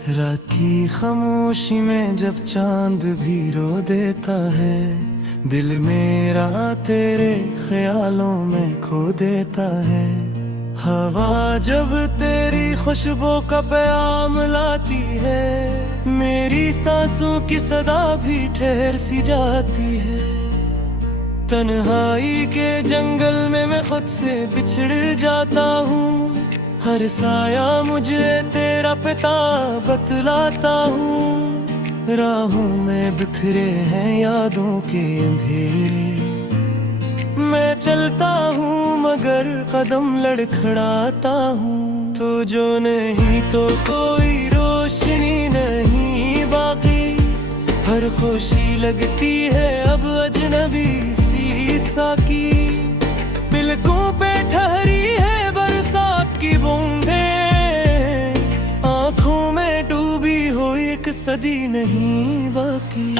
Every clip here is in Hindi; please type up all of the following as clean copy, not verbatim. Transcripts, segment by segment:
रात की खामोशी में जब चांद भी रो देता है, दिल मेरा तेरे ख्यालों में खो देता है। हवा जब तेरी खुशबू का पैगाम लाती है, मेरी सांसों की सदा भी ठहर सी जाती है। तन्हाई के जंगल में मैं खुद से बिछड़ जाता हूँ, हर साया मुझे तेरा पिता बतलाता हूँ। राहों में बिखरे हैं यादों के अंधेरे, मैं चलता हूँ मगर कदम लड़खड़ाता हूँ। तो जो नहीं तो कोई रोशनी नहीं बाकी, हर खुशी लगती है अब अजनबी सी साकी। बिल्कुल पे ठहरी है बरसात की बूंदें, आंखों में डूबी हो एक सदी नहीं बाकी।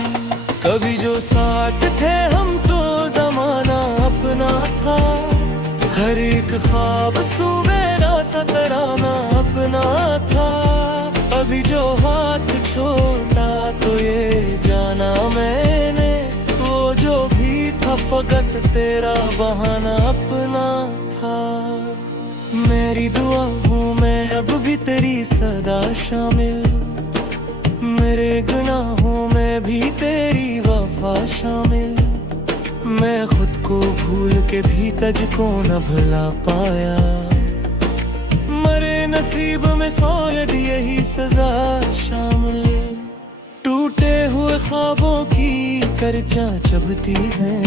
कभी जो साथ थे हम तो जमाना अपना था, हर एक ख्वाब सुबेरा सा तराना अपना था। अभी जो हाथ छोड़ा तो ये जाना मैंने, वो जो भी था फकत तेरा बहाना अपना था। मेरी दुआ हूँ मैं अब भी तेरी सदा शामिल, मेरे गुनाहों में भी तेरी वफा शामिल। मैं खुद को भूल के भी तुझको न भुला पाया, मरे नसीब में शायद यही सजा शामिल। टूटे हुए ख्वाबों की करचा चुभती है,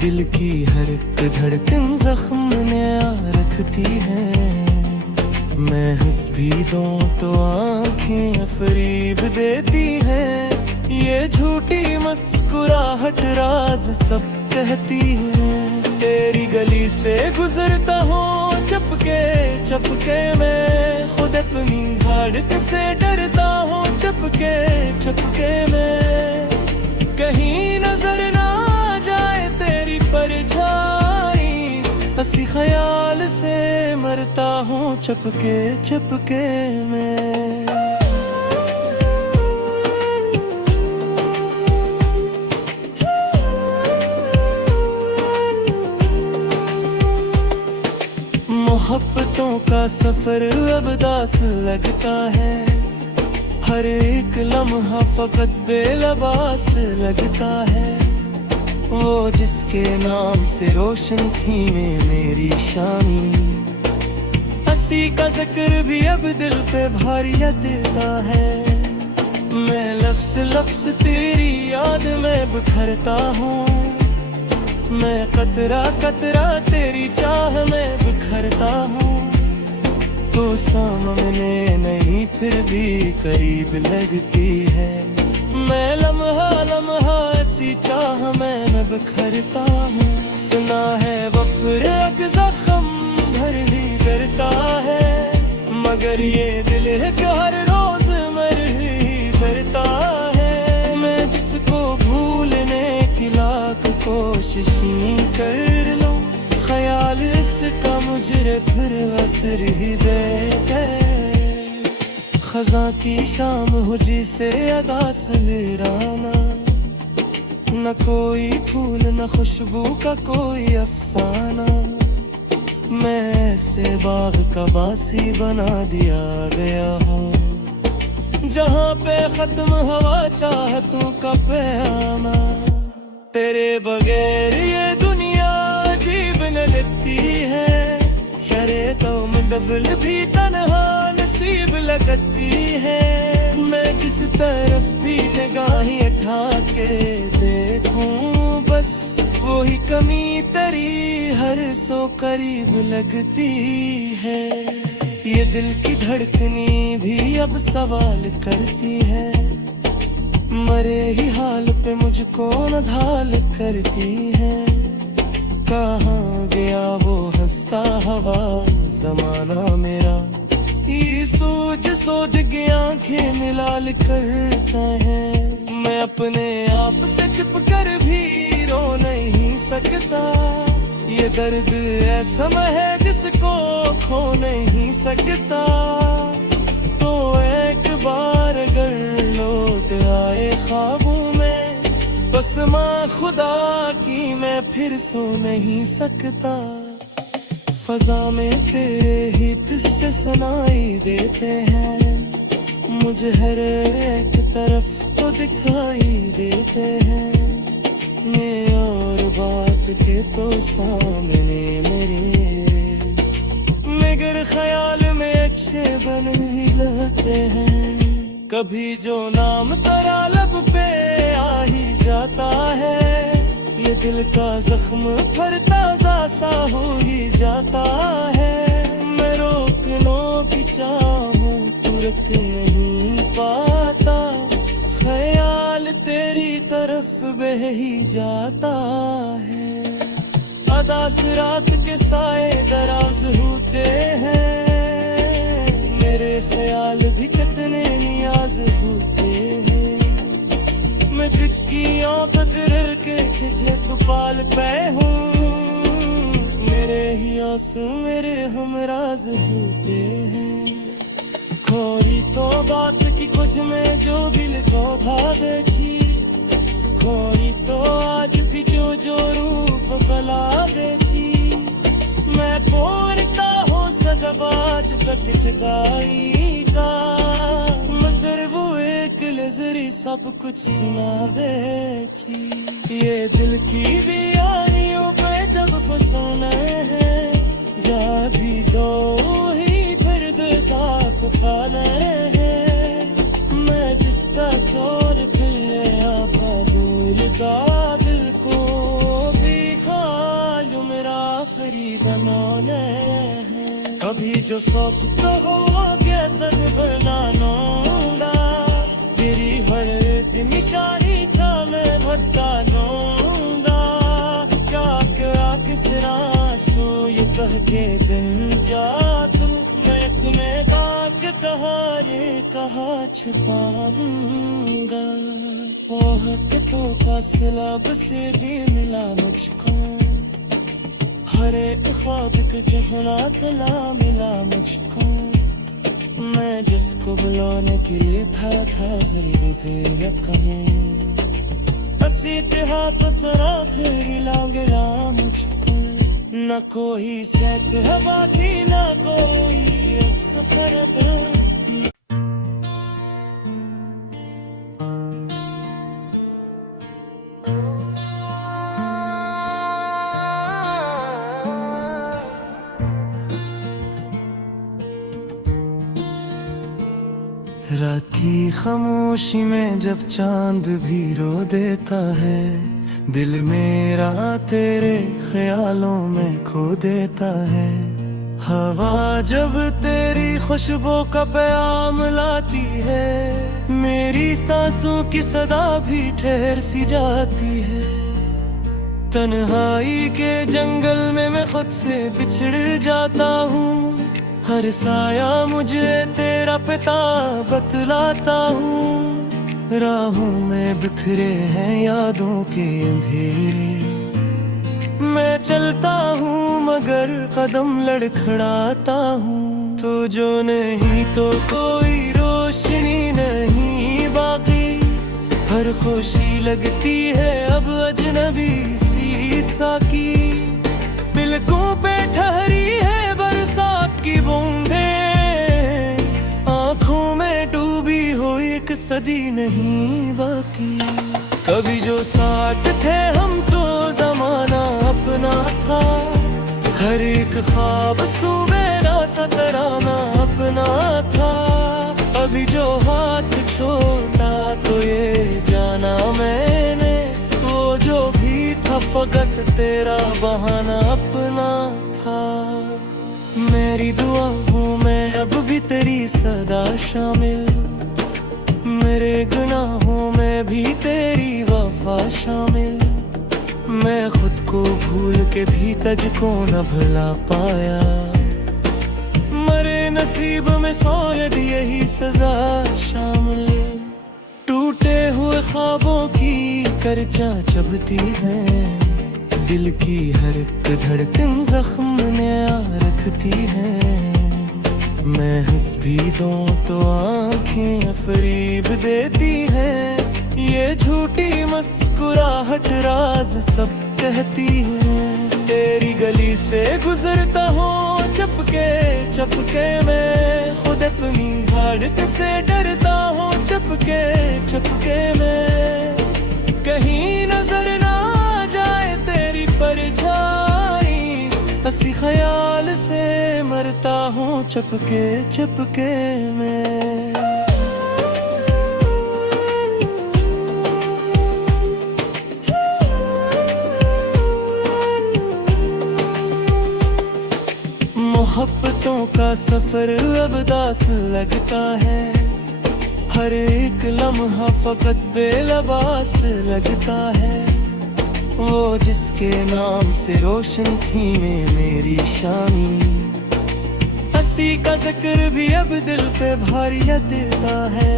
दिल की हर धड़कन जख्म नया रखती है। मैं हंस भी दूं तो आंखें फरीब देती हैं, ये झूठी मुस्कुराहट राज सब कहती है। तेरी गली से गुजरता हूँ चपके चपके में, खुद अपनी धड़क से डरता हूँ चपके चपके में। कहीं नजर ना जाए तेरी परछाई, हंसी ख्याल से मरता हूँ चपके चपके में। मोहब्बतों का सफर अब दास लगता है, हर एक लम्हा फकत बेलबास लगता है। वो जिसके नाम से रोशन थी में मेरी शानी, हंसी का जिक्र भी अब दिल पे भारी देता है। मैं लफ्ज़ लफ्ज़ तेरी याद में बिखरता हूँ, मैं कतरा कतरा तेरी चाह में बिखरता हूँ। तो सामने नहीं फिर भी करीब लगती है, मैं लम्हा लम्हा ऐसी चाह में बिखरता हूँ। सुना है वफरक जख्म भर ही करता है, मगर ये दिल है कि हर रोज मर ही करता है। मैं जिसको भूलने की लाख कोशिशें कर लूं, ख्याल इसका मुझे फिर असर ही दे। खज़ां की शाम हो जिसे अदा सवेराना, न कोई फूल न खुशबू का कोई अफसाना। मैं ऐसे बाग का बासी बना दिया गया हूँ, जहाँ पे खत्म हवा चाहतों का पैगामा। तेरे बगैर ये दुनिया अजीब न लगती है, शरे तो मुंडफिल भी तन्हा नसीब लगती है। मैं जिस तरफ भी निगाहें उठा के देखूं, बस वही कमी तेरी हर सो करीब लगती है। ये दिल की धड़कनी भी अब सवाल करती है, मरे ही हाल पे मुझको नधाल करती है। कहाँ गया वो हंसता हवा जमाना मेरा, ये सोच सोच के आंखें मिलाल करता है। मैं अपने आप से छिप कर भी रो नहीं सकता, ये दर्द ऐसा है जिसको खो नहीं सकता। तो एक बार खुदा की मैं फिर सो नहीं सकता। फजा में तेरे ही किस्से सुनाई देते हैं, मुझे हर एक तरफ तो दिखाई देते हैं। ये और बात के तो सामने मेरे, मगर ख्याल में अच्छे बन ही लगते हैं। कभी जो नाम तेरा लब पे आ ही जाता है, ये दिल का जख्म फिर ताजा सा हो ही जाता है। मैं रोकना भी चाहूं तू रुक नहीं पाता, ख्याल तेरी तरफ बह ही जाता है। अदा सिरात के साए दराज होते हैं, मेरे ख्याल भी कितने नियाज होते हैं। मैं टिक्कियों कदर के खिजे को पाल पे हूँ, मेरे ही आंसू मेरे हमराज होते हैं। खोरी तो बात की कुछ में जो दिल को धा देखी, खोरी तो आज भी जो रूप बला देखी। मैं बोलता हूँ सगबाज कट चुकाई का, मगर वो एक नजरी सब कुछ सुना देखी। ये दिल की बीमारियों पे जब फसाना है, या भी दो ही दर्द ताक खाना है। मैं जिसका छोर फिर भूलता दिल को भी खाल मेरा फरीदा मौने है। कभी जो सोचता हो कैसा बनाना, तेरी हर निशानी था मैं भटका नौंदा। क्या क्या किस राशो ये कह के दिन जा तू, मैं तुम्हें ताक तहारे कहा छुपाऊंगा। ओह के तो फासला से भी मिला मुझको, हरे ख्वाब के जहना तला मिला मुझको। मैं जिसको बुलाने के लिए था जरूर तेरे कहीं, असी हाथ सरा फिर गिला मुझको। न कोई सेहत हवा थी, न कोई सफर। रात की खामोशी में जब चांद भी रो देता है, दिल मेरा तेरे ख्यालों में खो देता है। हवा जब तेरी खुशबू का प्याम लाती है, मेरी सांसों की सदा भी ठहर सी जाती है। तन्हाई के जंगल में मैं खुद से बिछड़ जाता हूँ, हर साया मुझे तेरा पिता बतलाता हूँ। राहों में बिखरे हैं यादों के अंधेरे, मैं चलता हूँ मगर कदम लड़खड़ाता हूँ। तो जो नहीं तो कोई रोशनी नहीं बाकी, हर खुशी लगती है अब अजनबी सी साकी। बिल्कुल पे ठहरी है बरसात की बूंदें, आँखों में डूबी हो एक सदी नहीं बाकी। कभी जो साथ थे हम तो जमाना अपना था, हर एक ख्वाब सुबह सा तराना अपना था। अभी जो हाथ छोड़ा तो ये जाना मैंने, वो जो भी था फकत तेरा बहाना अपना था। मेरी दुआओं में अब भी तेरी सदा शामिल, मेरे गुनाहों में भी तेरी वफा शामिल। मैं खुद को भूल के भी तुझको न भुला पाया, मरे नसीब में शायद यही सजा शामिल। टूटे हुए ख्वाबों की करजा चुभती है, दिल की हर धड़कन जख्म नया रखती है। मैं हंस भी दूं तो आँखें फरीब देती हैं, ये झूठी मस्ती मुस्कुराहट राज सब कहती है। तेरी गली से गुजरता हूँ चपके चपके में, खुद अपनी धड़क से डरता हूँ चपके चपके में। कहीं नजर ना जाए तेरी परछाई, हंसी ख्याल से मरता हूँ चपके चपके में। मोहब्बतों का सफर अब दास लगता है, हर एक लम्हा फकत बेलबास लगता है। वो जिसके नाम से रोशन थी मेरी शामी, हंसी का जिक्र भी अब दिल पे भारी देता है।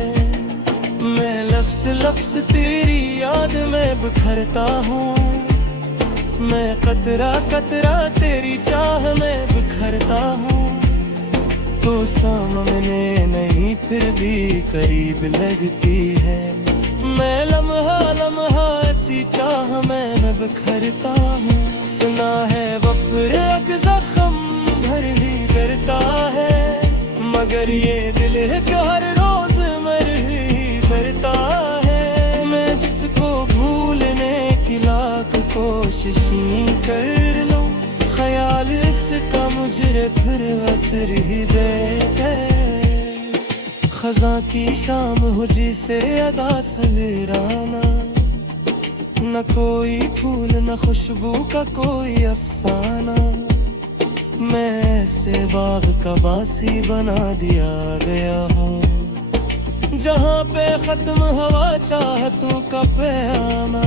मैं लफ्ज लफ्ज तेरी याद में बिखरता हूँ, मैं कतरा कतरा तेरी चाह में बिखरता हूँ। तो सामने नहीं फिर भी करीब लगती है, मैं लम्हा लम्हा ऐसी चाह में न बिखरता हूँ। सुना है वफरक जख्म भर ही करता है, मगर ये दिल है कि हर रोज मर ही करता है। मैं जिसको भूलने की लाख कोशिशें कर लूं, ख्याल इसका मुझे फिर असर ही दे। खज़ां की शाम हो जिसे अदा सवेराना, न कोई फूल न खुशबू का कोई अफसाना। मैं ऐसे बाग का बासी बना दिया गया हूँ, जहाँ पे खत्म हवा चाहतों का पैगामा।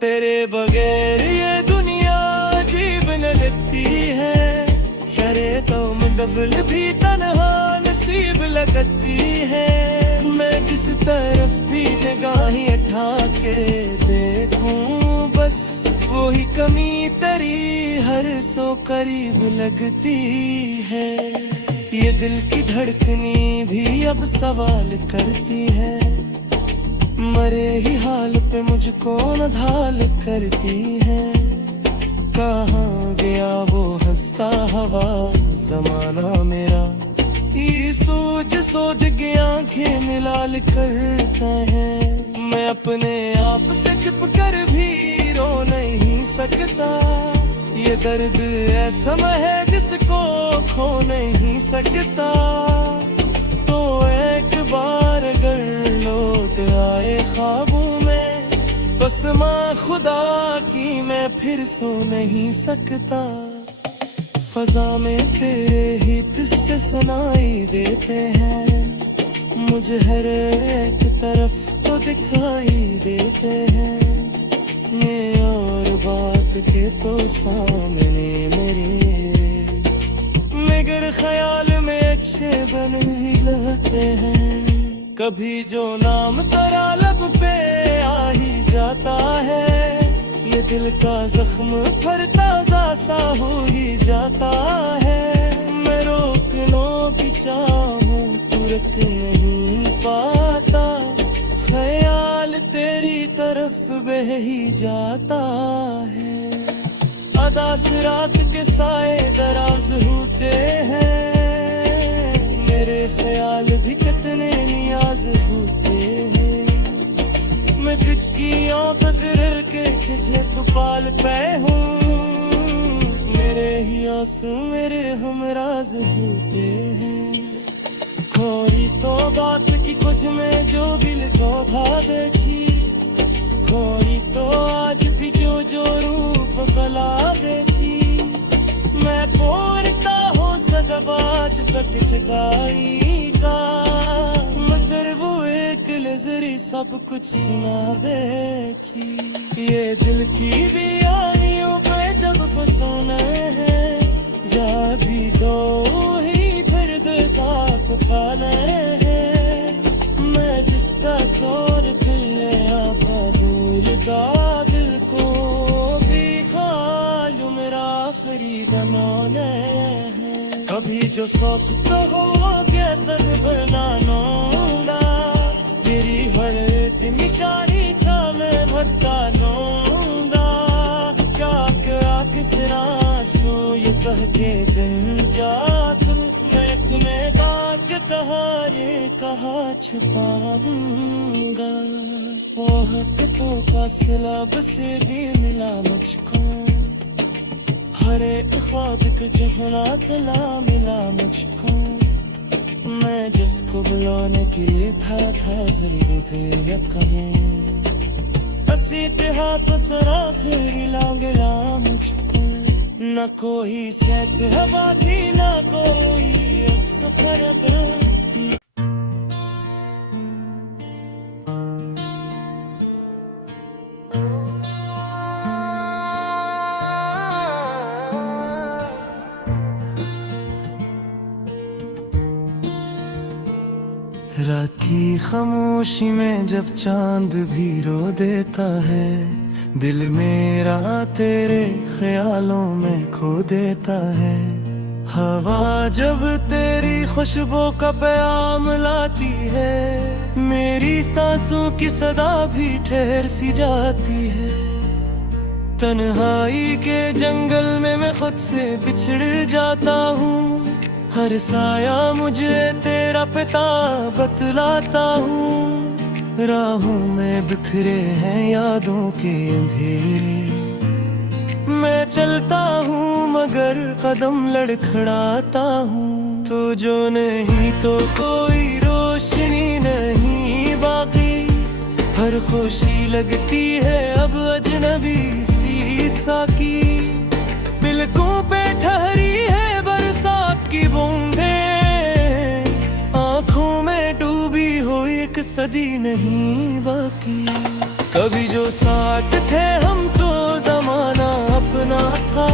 तेरे बगैर ये दुनिया अजीब लगती है, शरे तो मुगफिल भी तन्हा नसीब लगती है। मैं जिस तरफ भी निगाहें उठा के देखूं, बस वही कमी तेरी हर सो करीब लगती है। ये दिल की धड़कनी भी अब सवाल करती है, मरे ही हाल पे मुझको नधाल करती है। कहाँ गया वो हंसता हवा जमाना मेरा, ये सोच सोच के आंखें मिलाल करता है। मैं अपने आप से छिप कर भी रो नहीं सकता, ये दर्द ऐसा है जिसको खो नहीं सकता। तो एक बार अगर लौट आए ख्वाबों में, बस माँ खुदा की मैं फिर सो नहीं सकता। फजा में तेरे ही किस्से सुनाई देते हैं, मुझे हर एक तरफ तो दिखाई देते हैं। ये और बात के तो सामने मेरे, मगर ख्याल में अच्छे बन ही लगते हैं। कभी जो नाम तेरा लब पे आ ही जाता है, ये दिल का जख्म फिर ताजा सा हो ही जाता है। मैं रोकना भी चाहूं तू रुक नहीं पाता, ख्याल तेरी तरफ बह ही जाता है। अदास रात के साए दराज होते हैं, मेरे ख्याल भी कितने नियाज होते हैं। मैं टिक्कियों तकरर के खिंचे तो पाल पे हूँ, मेरे ही आंसू मेरे हमराज होते हैं। थोड़ी तो बात की कुछ में जो दिल को भा देखी, थोड़ी तो आज भी जो जो रूप कला देखी। मैं बोलता हूँ सगबाज कट चगाई का, मगर वो एक नजरी सब कुछ सुना देखी। ये दिल की बियानियों पे जब फसाना है, जा भी दो ही फिर देता को खाना है। मैं जिसका छोड़ दिल आभा भूलता, दिल को भी खालू मेरा फरीद मौने है। कभी जो सोचता हो क्या सब बनाना, मेरी हर निशानी था मैं भटका कहा छुपा दूंगा। वो हकीकतों का सिलब से भी मिला मुझको, हर एक ख्वाब का जहरा तला मिला मुझको। मैं जिसको बुलाने के लिए था जरूर गया कहीं, बसी हाथ सरा फिर लाग गया मुझको। न कोई सहत हवा थी, न कोई सफर पर। रात की खामोशी में जब चांद भी रो देता है, दिल मेरा तेरे ख्यालों में खो देता है। हवा जब तेरी खुशबू का प्याम लाती है, मेरी सांसों की सदा भी ठहर सी जाती है। तन्हाई के जंगल में मैं खुद से बिछड़ जाता हूँ, हर साया मुझे तेरा पिता बतलाता हूँ। राहों में बिखरे हैं यादों के अंधेरे, मैं चलता हूँ मगर कदम लड़खड़ाता हूँ। तो जो नहीं तो कोई रोशनी नहीं बाकी, हर खुशी लगती है अब अजनबी सी साकी। बिल्कुल पे ठहरी है बरसात की बूंदें, आंखों में डूबी हुई एक सदी नहीं बाकी। कभी जो साथ थे हम तो जमाना अपना था,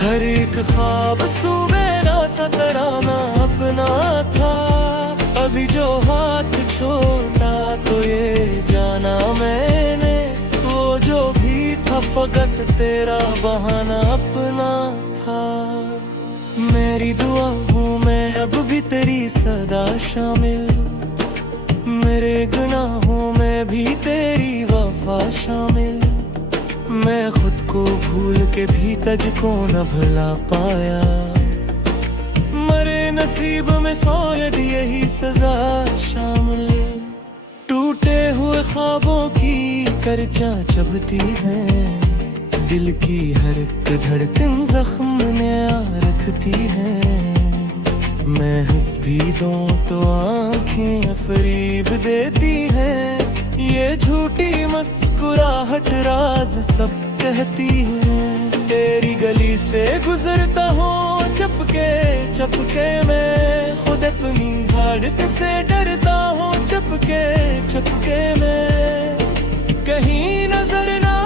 हर एक ख्वाब सुबेरा सा तराना अपना था। अभी जो हाथ छोड़ा तो ये जाना मैंने, वो जो भी था फकत तेरा बहाना अपना था। मेरी दुआओं में अब भी तेरी सदा शामिल, मेरे गुनाहों में भी तेरी वफा शामिल। मैं खुद को भूल के भी तुझको न भुला पाया, मरे नसीब में शायद यही सजा शामिल। टूटे हुए ख्वाबों की करचा चुभती है, दिल की हर धड़कन जख्म ने रखती है। मैं हंस भी दूं तो आंखें फरीब देती हैं, ये झूठी मुस्कुराहट राज सब कहती है। तेरी गली से गुजरता हूँ चपके चपके में, खुद अपनी धड़कन से डरता हूँ चपके चपके में। कहीं नजर ना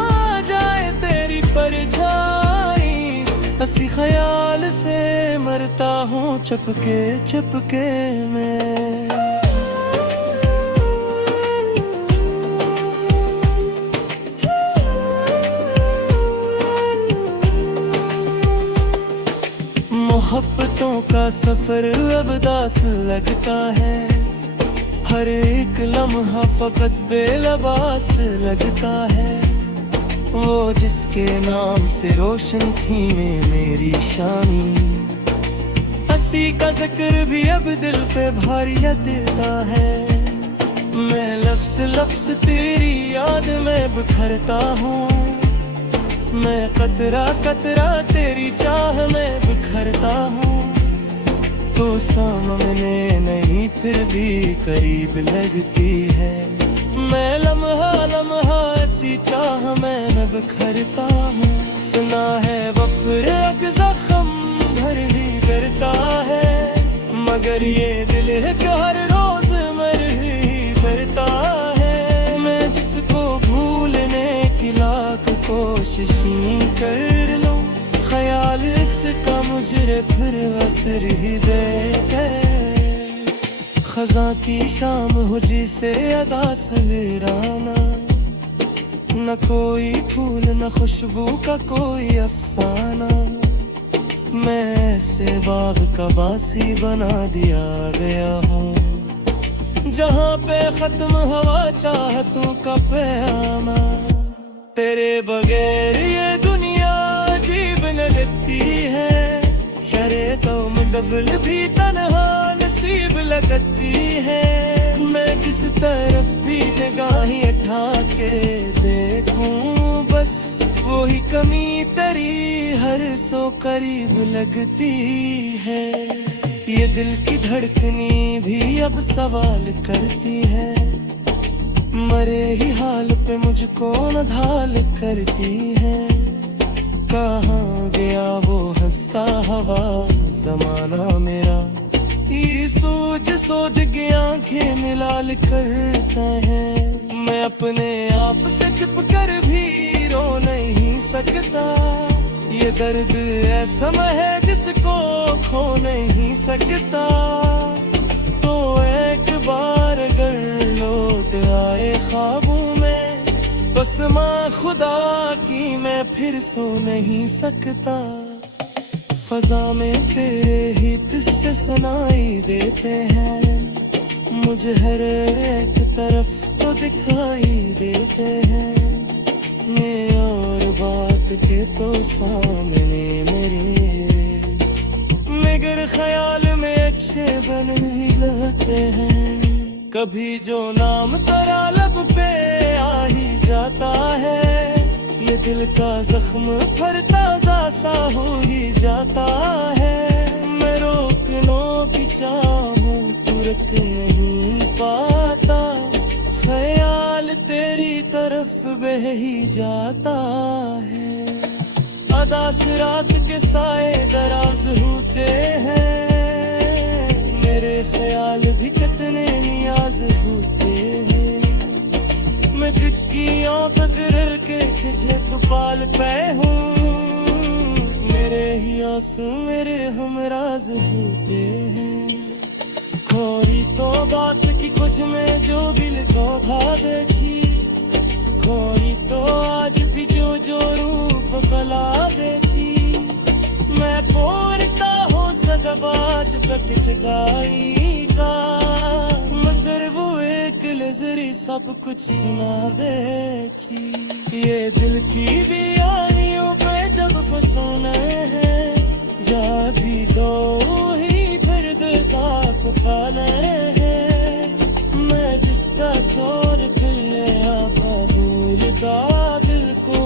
जाए तेरी परछाई, हंसी ख्याल से मरता हूँ चपके चपके में। मोहब्बतों का सफर अब दास लगता है, हर एक लम्हा फकत बेलबास लगता है। वो जिसके नाम से रोशन थी मेरी शानी, हंसी का जिक्र भी अब दिल पे भारी लगता है। मैं लफ्ज़ लफ्ज़ तेरी याद में बिखरता हूँ, मैं कतरा कतरा तेरी चाह में बिखरता हूँ। तो सामने नहीं फिर भी करीब लगती है, मैं लम्हा लम्हा ऐसी चाह में न बिखरता हूँ। सुना है वफ़्र ज़ख्म भर ही करता है, मगर ये दिल है कि हर रोज मर ही करता है। मैं जिसको भूलने की लाख कोशिशें कर लूं, ख्याल इसका मुझे फिर असर ही दे। खज़ां की शाम हो जिसे अदा सवेराना, न कोई फूल न खुशबू का कोई अफसाना। मैं ऐसे बाग का बासी बना दिया गया हूँ, जहाँ पे खत्म हवा चाहतों का पैगामा। तेरे बगैर ये दुनिया अजीब लगती है, शरे तो मुकब्बिल भी तन्हा नसीब लगती लगती है। मैं जिस तरफ भी निगाहें उठा के देखूं, बस वही कमी तेरी हर सौ करीब लगती है। ये दिल की धड़कनी भी अब सवाल करती है, मरे ही हाल पे मुझको नधाल करती है। कहाँ गया वो हंसता हवा जमाना मेरा, ये सोच सोच के आंखें मिलाल करता है। मैं अपने आप से छिप कर भी रो नहीं सकता, ये दर्द ऐसा है जिसको खो नहीं सकता। तो एक बार अगर लौट आए ख्वाबों में, बस माँ खुदा की मैं फिर सो नहीं सकता। फजा में तेरे ही किस्से सुनाई देते हैं, मुझे हर एक तरफ तो दिखाई देते हैं। मैं और बात के तो सामने मेरे, मगर ख्याल में अच्छे बन ही लगते हैं। कभी जो नाम तेरा लब पे आ ही जाता है, ये दिल का जख्म फिर ताजा सा हो ही जाता है। मैं रोक लो भी चाहूं तू रुक नहीं पाता, ख्याल तेरी तरफ बह ही जाता है। अदा से रात के साए दराज होते हैं, मेरे ख्याल भी कितने नियाज होते हैं। मैं टिक्कियों तकरर के तुझे तो पाल पे हूँ, मेरे ही आंसू मेरे हमराज होते हैं। खोरी तो बात की कुछ में जो दिल को भा देखी, खोरी तो आज भी जो रूप कला देखी। मैं बोलता हूँ सगबाज कटिच गाई का, मगर वो एक नजरी सब कुछ सुना देखी। ये दिल की बीमारियों पे जब फसाने हैं, या भी दो ही फिर दिल का पुकाने हैं। मैं जिसका छोड़ फिर भूलता दिल को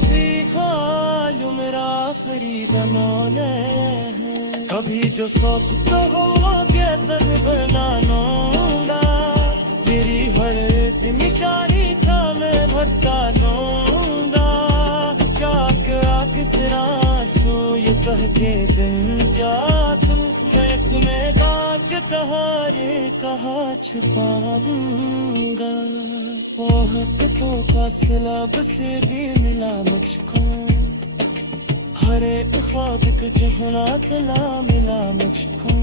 भी खालू मेरा फरीद मौने है। कभी जो सोचता हो के सब बनाना, तेरी हर निशानी का मैं भटका लूंगा। क्या क्या किसरा सो ये कह के दिल जा तू, मैं तुम्हें दाग तहारे कहाँ छुपा दूंगा। ओह तो फासला से भी मिला मुझको, हरे ख्वाब का चेहरा तला मिला मुझको।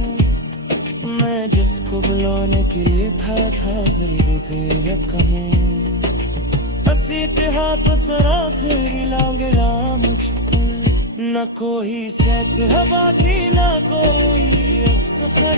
मैं जिसको बुलाने के लिए था जिंदगी कहूँ, असीत हाथ सरा फिर लांगला मुझको। न कोई सहत हवा की, न कोई सफर